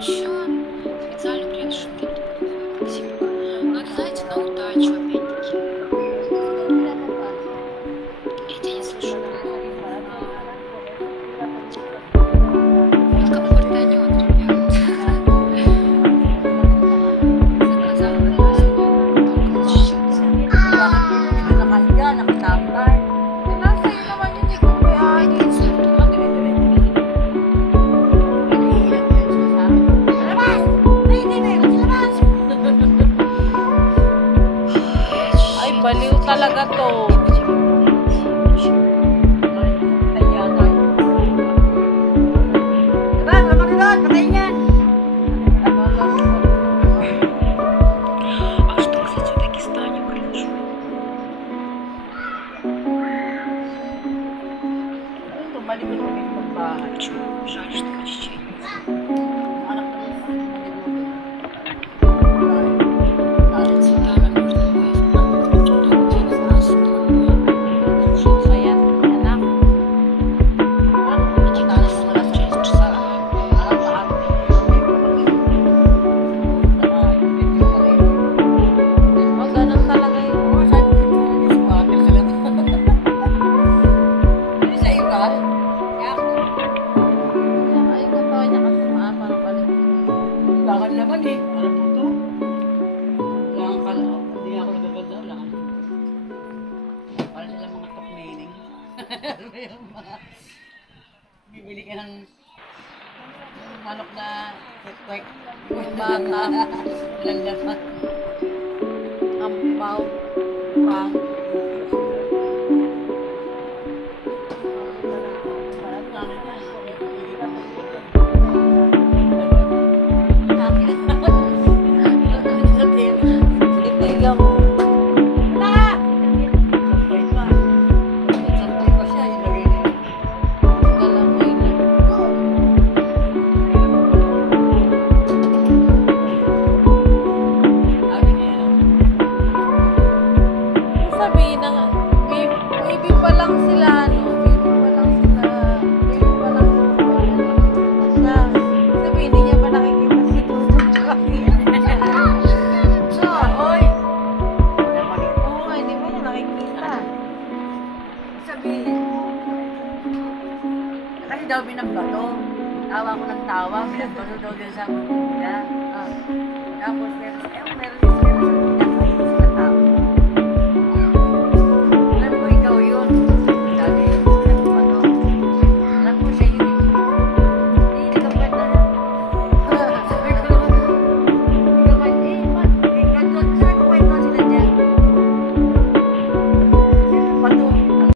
Чё? Специально приеду, чтобы ты не подвезла. Такси пока. Ну, это, знаете, на удачу опять-таки. Я тебя не слышу. Вот как фортанет, ребят. Заказала на сегодня, только защищаться. Пятница. Ay, baliw talaga to. А что, кстати, в Дагестане произошло? Почему? Жаль, что мы чеченец. Цветами можно лазить. Через нас Ayan, anak. иди на нас через часа. Oh, ganun talaga yun. Ay, katawan niya kasi parang balik. Langan naman eh. Parang buto. Langan ka lang. Hindi ako nagaganda. Langan buto. Para sila mga top meaning. Yung mga... Bibili ka ng manok na kwek. Yung bata. Walang laman. Ampaw. Pang. Parang namin yan. Bibili ka ng Itigang mo. Galamay lang. Sabihin na nga, baby pa lang sila, ano, baby pa lang sila, baby pa lang siya. Sabihin, hindi niya ba nakikita si Dudut tsaka Pia? So, oy! Oo, hindi mo niya nakikita. Sabihin, kasi daw binagbato. Tawa ko ng tawa, binagbato daw din sa kanila. Tapos